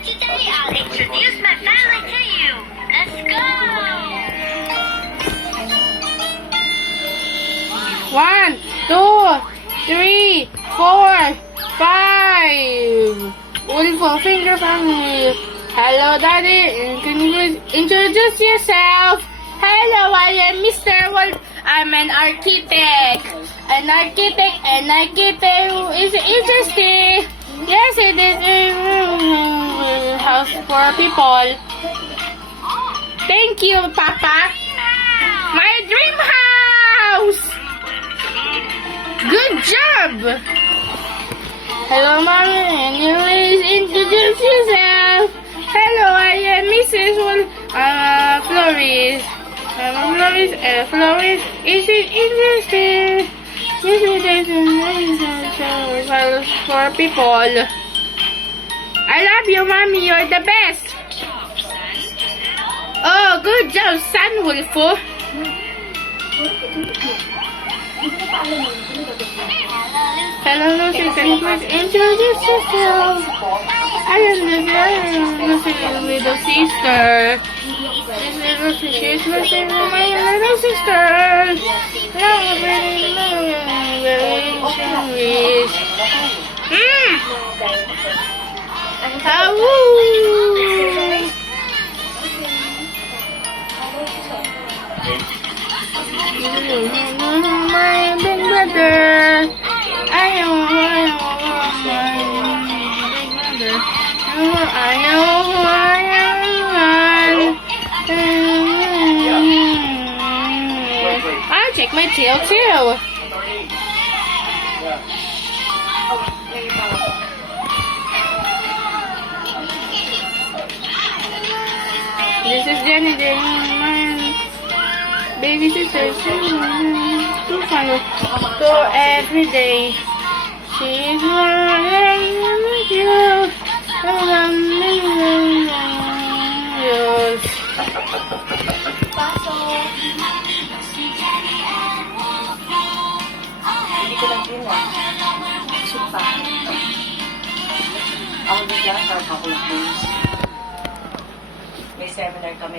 Today I'll introduce my family to you. Let's go! 1, 2, 3, 4, 5. Wolf Finger Family. Hello, Daddy. Can you please introduce yourself? Hello, I am Mr. Wolf. I'm an architect. An architect is interesting. Yes, it is a house for people. Thank you, Papa. My dream house. Good job. Hello, Mommy. And you please introduce yourself. Hello, I am Mrs. Flores. Flores is interesting. Yes, it is for people. I love you, Mommy. You're the best. Oh, good job, Son Wolfo. Hello, Lucy. Can you please introduce yourself? I am Lucy's little sister. This little sister is my little sister. My big brother. I am my big brother. I check my tail too. This is Jenny, my baby sister. Too funny. So every day she's running with you. Hindi ko lang din supa. Ako naglasar ako yung place. May seminar kami